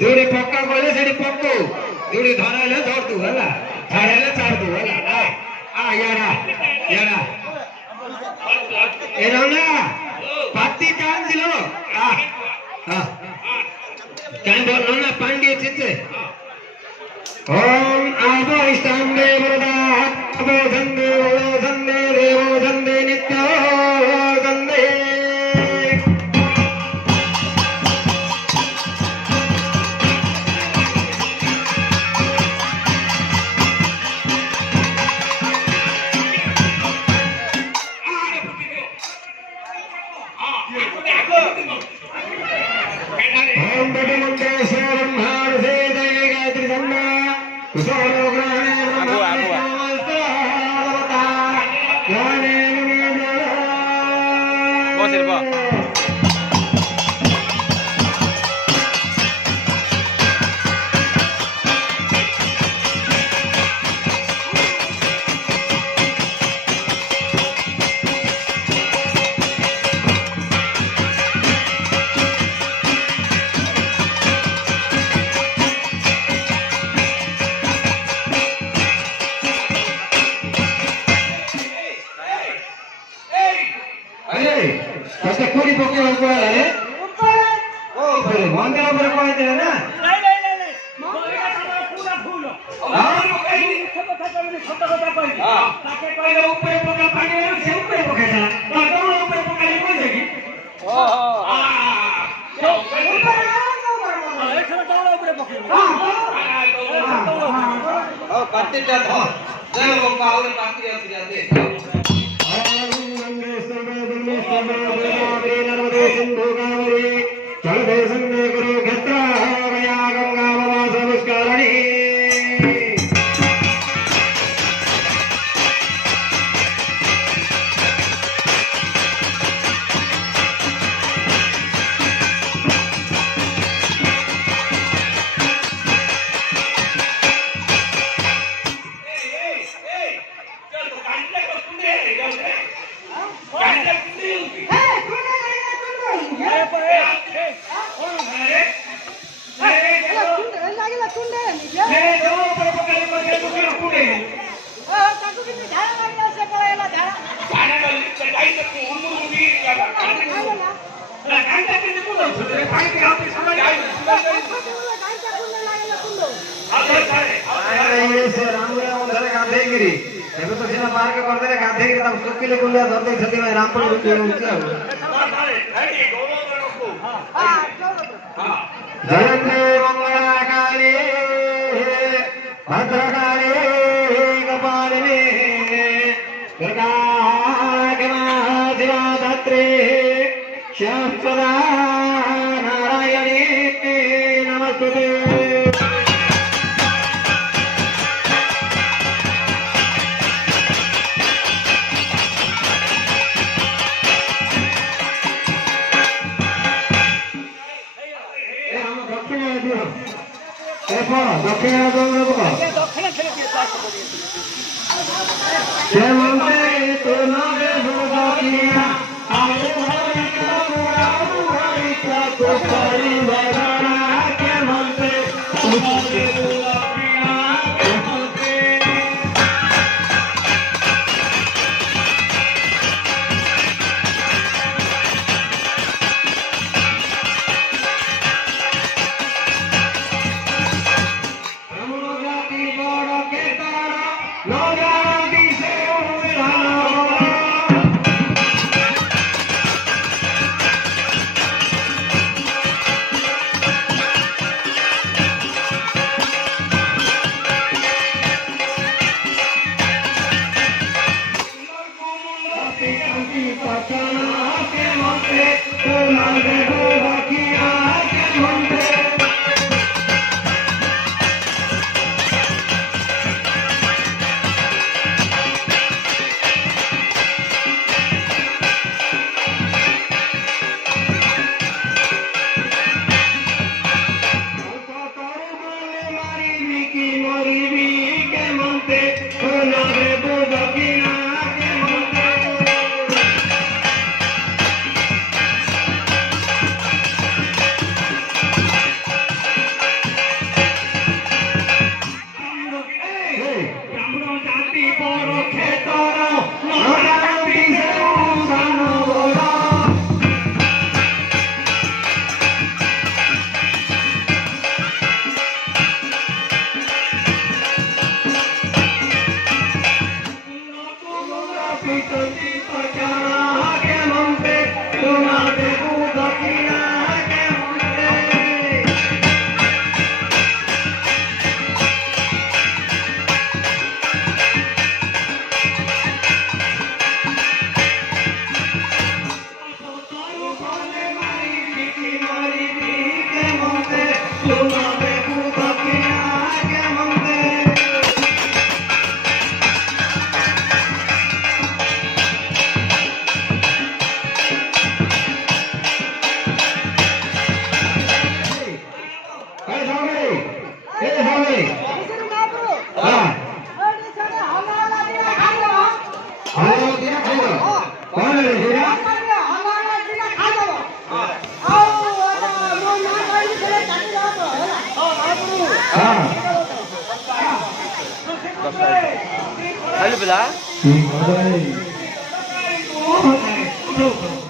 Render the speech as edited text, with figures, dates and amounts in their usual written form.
जोड़ी पक्का बोले सेठी पक्को जोड़ी धराले धरतु होला छाड़ेले छाड़तु होला आ यारा यारा ए रंगा पाती कान दिलो आ हां कान बोल ना पांडे चित्ते ओम आभो इष्टांगे वरदा अभो धन्ने देवो धन्ने नित्यो धन्ने ओम बड़े मंगेश्वर ब्रह्मांड से जय गायत्री धन्ना कुशलो ग्रहणे ब्रह्मास्त्रवता ज्ञाने मुनिजन Pasti kuri poke orang lah, eh? Oh, boleh. Mangga berapa itu na? नहीं मौलिका सारा पूरा फूल हाँ? सब कथा कोई हाँ। ताके पहले ऊपर पका पानी में से ऊपर पका था तो दोनों ऊपर पका ले कोई देगी Oh. तो ऊपर एक समय दोनों ऊपर पके Oh, pasti dah. Oh, saya mau kau ni pasti yang tidak ada. जयंते Mangalakali Bhadrakali कपालिनी दुर्गा शिवा धात्री श्यामसदा नारायणी नमस्ते दक्षिण পিতৃ পচারা কেমন রে সোনা দেবু দক্ষিণা কেমন রে এই সামনে এই সামনে হ্যাঁ হাওয়া দিয়া খাই দাও কোন রে সেটা হ্যাঁ Halo, Bella. ঠিক আছে ও ভাই